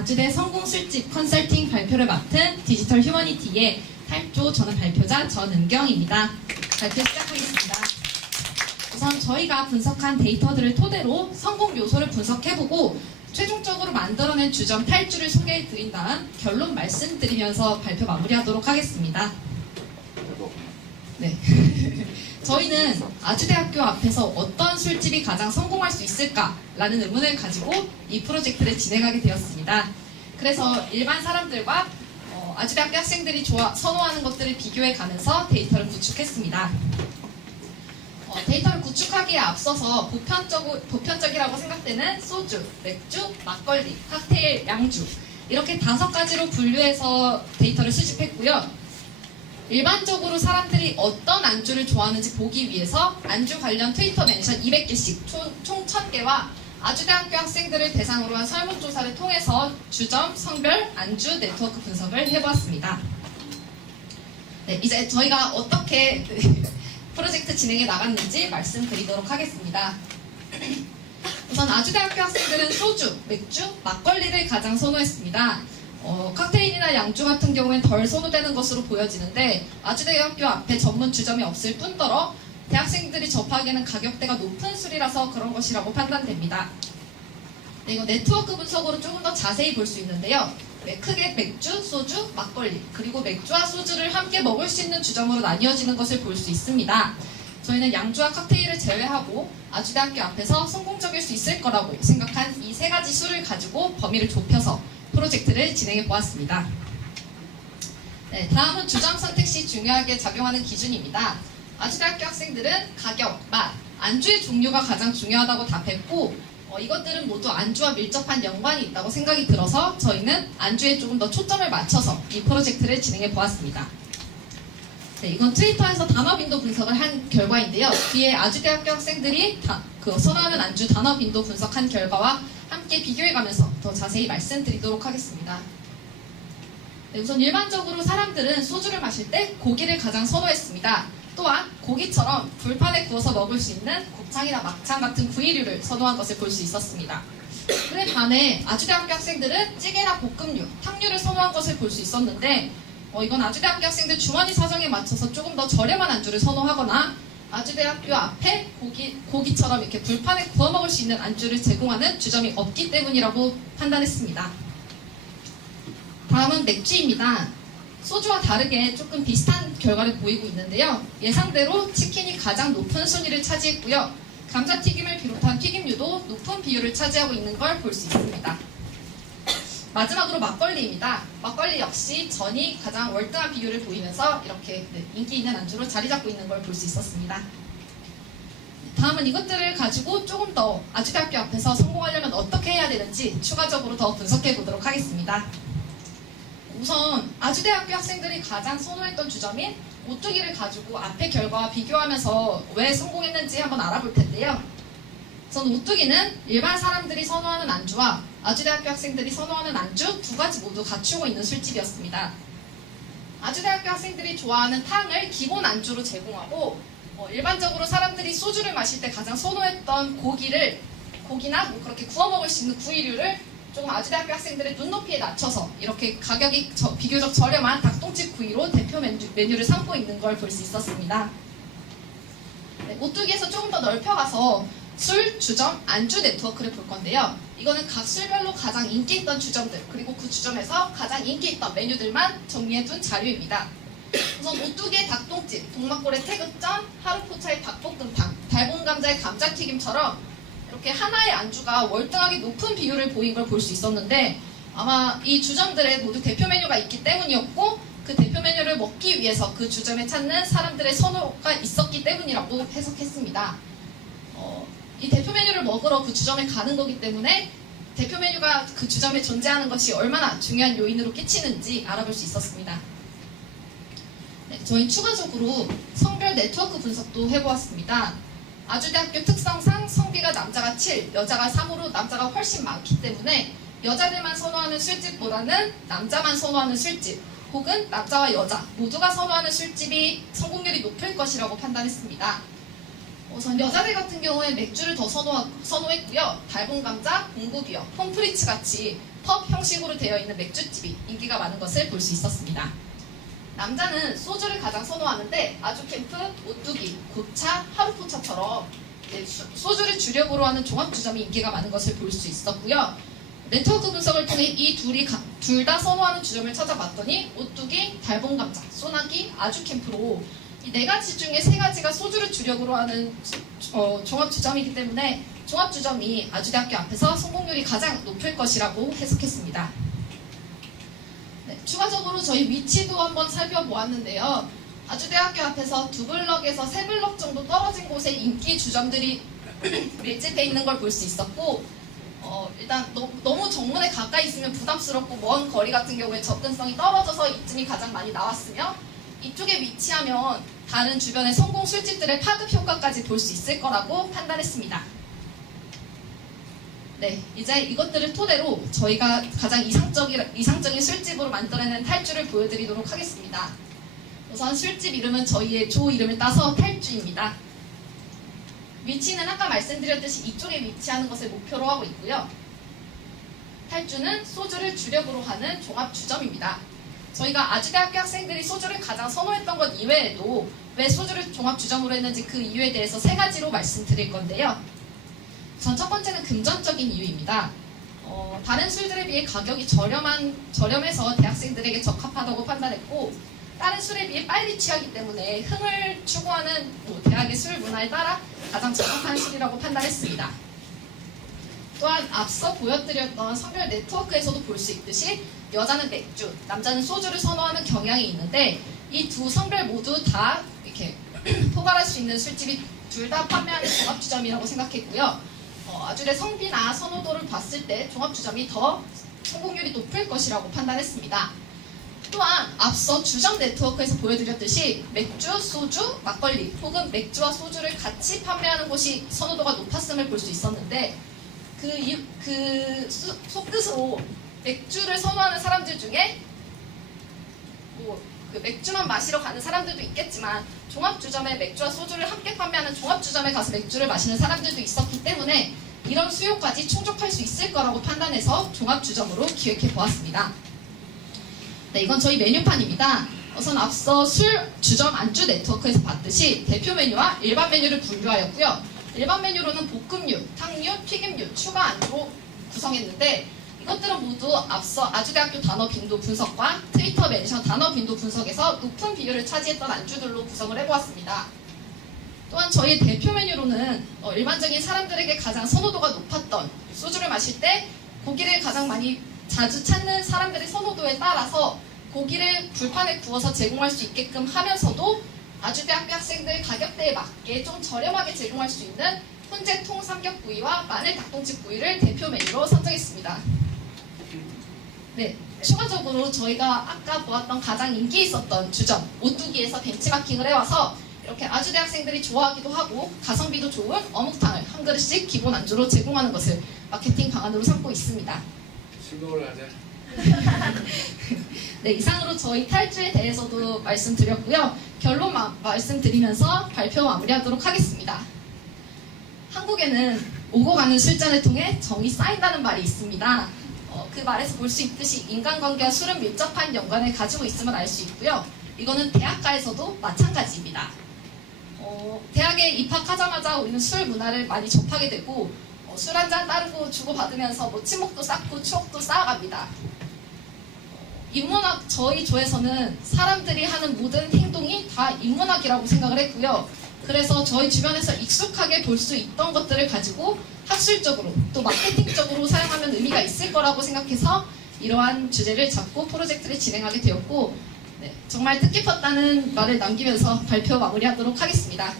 아주대 성공 술집 컨설팅 발표를 맡은 디지털 휴머니티의 탈조 저는 발표자 전은경입니다. 발표 시작하겠습니다. 우선 저희가 분석한 데이터들을 토대로 성공 요소를 분석해보고 최종적으로 만들어낸 주점 탈주를 소개해드린 다음 결론 말씀드리면서 발표 마무리하도록 하겠습니다. 네. 저희는 아주대학교 앞에서 어떤 술집이 가장 성공할 수 있을까라는 의문을 가지고 이 프로젝트를 진행하게 되었습니다. 그래서 일반 사람들과 아주대학교 학생들이 선호하는 것들을 비교해 가면서 데이터를 구축했습니다. 데이터를 구축하기에 앞서서 보편적이라고 생각되는 소주, 맥주, 막걸리, 칵테일, 양주 이렇게 5가지로 분류해서 데이터를 수집했고요. 일반적으로 사람들이 어떤 안주를 좋아하는지 보기 위해서 안주 관련 트위터 멘션 200개씩 총 1000개와 아주대학교 학생들을 대상으로 한 설문조사를 통해서 주점, 성별, 안주, 네트워크 분석을 해보았습니다. 네, 이제 저희가 어떻게 프로젝트 진행해 나갔는지 말씀드리도록 하겠습니다. 우선 아주대학교 학생들은 소주, 맥주, 막걸리를 가장 선호했습니다. 칵테일이나 양주 같은 경우엔 덜 선호되는 것으로 보여지는데 아주대학교 앞에 전문 주점이 없을 뿐더러 대학생들이 접하기에는 가격대가 높은 술이라서 그런 것이라고 판단됩니다. 네, 이거 네트워크 분석으로 조금 더 자세히 볼 수 있는데요. 네, 크게 맥주, 소주, 막걸리 그리고 맥주와 소주를 함께 먹을 수 있는 주점으로 나뉘어지는 것을 볼 수 있습니다. 저희는 양주와 칵테일을 제외하고 아주대학교 앞에서 성공적일 수 있을 거라고 생각한 이 3가지 술을 가지고 범위를 좁혀서 프로젝트를 진행해 보았습니다. 네, 다음은 주점 선택 시 중요하게 작용하는 기준입니다. 아주대학교 학생들은 가격, 맛, 안주의 종류가 가장 중요하다고 답했고 이것들은 모두 안주와 밀접한 연관이 있다고 생각이 들어서 저희는 안주에 조금 더 초점을 맞춰서 이 프로젝트를 진행해 보았습니다. 네, 이건 트위터에서 단어 빈도 분석을 한 결과인데요. 뒤에 아주대학교 학생들이 선호하는 안주 단어 빈도 분석한 결과와 함께 비교해가면서 더 자세히 말씀드리도록 하겠습니다. 네, 우선 일반적으로 사람들은 소주를 마실 때 고기를 가장 선호했습니다. 또한 고기처럼 불판에 구워서 먹을 수 있는 곱창이나 막창 같은 구이류를 선호한 것을 볼 수 있었습니다. 그에 반해 아주대학교 학생들은 찌개나 볶음류, 탕류를 선호한 것을 볼 수 있었는데 이건 아주대학교 학생들 주머니 사정에 맞춰서 조금 더 저렴한 안주를 선호하거나 아주대학교 앞에 고기처럼 이렇게 불판에 구워 먹을 수 있는 안주를 제공하는 주점이 없기 때문이라고 판단했습니다. 다음은 맥주입니다. 소주와 다르게 조금 비슷한 결과를 보이고 있는데요. 예상대로 치킨이 가장 높은 순위를 차지했고요. 감자튀김을 비롯한 튀김류도 높은 비율을 차지하고 있는 걸 볼 수 있습니다. 마지막으로 막걸리입니다. 막걸리 역시 전이 가장 월등한 비율을 보이면서 이렇게 인기 있는 안주로 자리 잡고 있는 걸 볼 수 있었습니다. 다음은 이것들을 가지고 조금 더 아주대학교 앞에서 성공하려면 어떻게 해야 되는지 추가적으로 더 분석해 보도록 하겠습니다. 우선 아주대학교 학생들이 가장 선호했던 주점인 오뚜기를 가지고 앞의 결과와 비교하면서 왜 성공했는지 한번 알아볼 텐데요. 우선 오뚜기는 일반 사람들이 선호하는 안주와 아주대학교 학생들이 선호하는 안주 2가지 모두 갖추고 있는 술집이었습니다. 아주대학교 학생들이 좋아하는 탕을 기본 안주로 제공하고 일반적으로 사람들이 소주를 마실 때 가장 선호했던 고기나 그렇게 구워 먹을 수 있는 구이류를 조금 아주대학교 학생들의 눈높이에 낮춰서 이렇게 가격이 비교적 저렴한 닭똥집 구이로 대표 메뉴를 삼고 있는 걸 볼 수 있었습니다. 네, 오뚜기에서 조금 더 넓혀가서 술, 주점, 안주 네트워크를 볼 건데요. 이거는 각 술별로 가장 인기 있던 주점들 그리고 그 주점에서 가장 인기 있던 메뉴들만 정리해둔 자료입니다. 우선 오뚜기의 닭똥집, 동막골의 태극전, 하루포차의 닭볶음탕, 달봉감자의 감자튀김처럼 이렇게 하나의 안주가 월등하게 높은 비율을 보인 걸 볼 수 있었는데 아마 이 주점들에 모두 대표 메뉴가 있기 때문이었고 그 대표 메뉴를 먹기 위해서 그 주점에 찾는 사람들의 선호가 있었기 때문이라고 해석했습니다. 이 대표 메뉴를 먹으러 그 주점에 가는 거기 때문에 대표 메뉴가 그 주점에 존재하는 것이 얼마나 중요한 요인으로 끼치는지 알아볼 수 있었습니다. 네, 저희 추가적으로 성별 네트워크 분석도 해보았습니다. 아주대학교 특성상 성비가 남자가 7, 여자가 3으로 남자가 훨씬 많기 때문에 여자들만 선호하는 술집보다는 남자만 선호하는 술집 혹은 남자와 여자 모두가 선호하는 술집이 성공률이 높을 것이라고 판단했습니다. 우선 여자들 같은 경우에 맥주를 더 선호했고요. 달봉감자, 공부비어, 폼프리츠 같이 펍 형식으로 되어 있는 맥주집이 인기가 많은 것을 볼 수 있었습니다. 남자는 소주를 가장 선호하는데 아주캠프, 오뚜기, 곱차, 하루포차처럼 소주를 주력으로 하는 종합주점이 인기가 많은 것을 볼 수 있었고요. 네트워크 분석을 통해 이 둘 다 선호하는 주점을 찾아봤더니 오뚜기, 달봉감자, 소나기, 아주캠프로 이 네 가지 중에 세 가지가 소주를 주력으로 하는 종합주점이기 때문에 종합주점이 아주대학교 앞에서 성공률이 가장 높을 것이라고 해석했습니다. 네, 추가적으로 저희 위치도 한번 살펴보았는데요. 아주대학교 앞에서 2블럭에서 3블럭 정도 떨어진 곳에 인기 주점들이 밀집해 있는 걸 볼 수 있었고, 일단 너무 정문에 가까이 있으면 부담스럽고 먼 거리 같은 경우에 접근성이 떨어져서 이쯤이 가장 많이 나왔으며, 이쪽에 위치하면 다른 주변의 성공 술집들의 파급 효과까지 볼 수 있을 거라고 판단했습니다. 네, 이제 이것들을 토대로 저희가 가장 이상적인 술집으로 만들어낸 탈주를 보여드리도록 하겠습니다. 우선 술집 이름은 저희의 조 이름을 따서 탈주입니다. 위치는 아까 말씀드렸듯이 이쪽에 위치하는 것을 목표로 하고 있고요. 탈주는 소주를 주력으로 하는 종합주점입니다. 저희가 아주대학교 학생들이 소주를 가장 선호했던 것 이외에도 왜 소주를 종합주점으로 했는지 그 이유에 대해서 3가지로 말씀드릴 건데요. 우선 첫 번째는 금전적인 이유입니다. 다른 술들에 비해 가격이 저렴해서 대학생들에게 적합하다고 판단했고, 다른 술에 비해 빨리 취하기 때문에 흥을 추구하는 대학의 술 문화에 따라 가장 적합한 술이라고 판단했습니다. 또한 앞서 보여드렸던 성별 네트워크에서도 볼 수 있듯이 여자는 맥주, 남자는 소주를 선호하는 경향이 있는데, 이 두 성별 모두 다 이렇게 포괄할 수 있는 술집이 둘 다 판매하는 종합주점이라고 생각했고요. 아주대 성비나 선호도를 봤을 때 종합주점이 더 성공률이 높을 것이라고 판단했습니다. 또한 앞서 주점 네트워크에서 보여드렸듯이 맥주, 소주, 막걸리 혹은 맥주와 소주를 같이 판매하는 곳이 선호도가 높았음을 볼 수 있었는데, 속뜻으로 맥주를 선호하는 사람들 중에 그 맥주만 마시러 가는 사람들도 있겠지만 종합주점에 맥주와 소주를 함께 판매하는 종합주점에 가서 맥주를 마시는 사람들도 있었기 때문에 이런 수요까지 충족할 수 있을 거라고 판단해서 종합주점으로 기획해 보았습니다. 네, 이건 저희 메뉴판입니다. 우선 앞서 술, 주점, 안주 네트워크에서 봤듯이 대표 메뉴와 일반 메뉴를 분류하였고요. 일반 메뉴로는 볶음류, 탕류, 튀김류, 추가 안주로 구성했는데, 이것들은 모두 앞서 아주대학교 단어 빈도 분석과 트위터 멘션 단어 빈도 분석에서 높은 비율을 차지했던 안주들로 구성을 해보았습니다. 또한 저희 대표 메뉴로는 일반적인 사람들에게 가장 선호도가 높았던 소주를 마실 때 고기를 가장 자주 찾는 사람들의 선호도에 따라서 고기를 불판에 구워서 제공할 수 있게끔 하면서도 아주대학교 학생들 가격대에 맞게 좀 저렴하게 제공할 수 있는 훈제 통삼겹구이와 마늘 닭똥집구이를 대표 메뉴로 선정했습니다. 네, 추가적으로 저희가 아까 보았던 가장 인기 있었던 주점 오뚜기에서 벤치마킹을 해와서 이렇게 아주대 학생들이 좋아하기도 하고 가성비도 좋은 어묵탕을 한 그릇씩 기본 안주로 제공하는 것을 마케팅 방안으로 삼고 있습니다. 즐거울 하자. 네, 이상으로 저희 탈주에 대해서도 말씀드렸고요. 결론 말씀드리면서 발표 마무리하도록 하겠습니다. 한국에는 오고 가는 술잔을 통해 정이 쌓인다는 말이 있습니다. 그 말에서 볼 수 있듯이 인간관계와 술은 밀접한 연관을 가지고 있음을 알 수 있고요. 이거는 대학가에서도 마찬가지입니다. 대학에 입학하자마자 우리는 술 문화를 많이 접하게 되고 술 한잔 따르고 주고받으면서 친목도 쌓고 추억도 쌓아갑니다. 인문학 저희 조에서는 사람들이 하는 모든 행동이 다 인문학이라고 생각을 했고요. 그래서 저희 주변에서 익숙하게 볼 수 있던 것들을 가지고 학술적으로 또 마케팅적으로 사용하면 의미가 있을 거라고 생각해서 이러한 주제를 잡고 프로젝트를 진행하게 되었고, 네, 정말 뜻깊었다는 말을 남기면서 발표 마무리하도록 하겠습니다.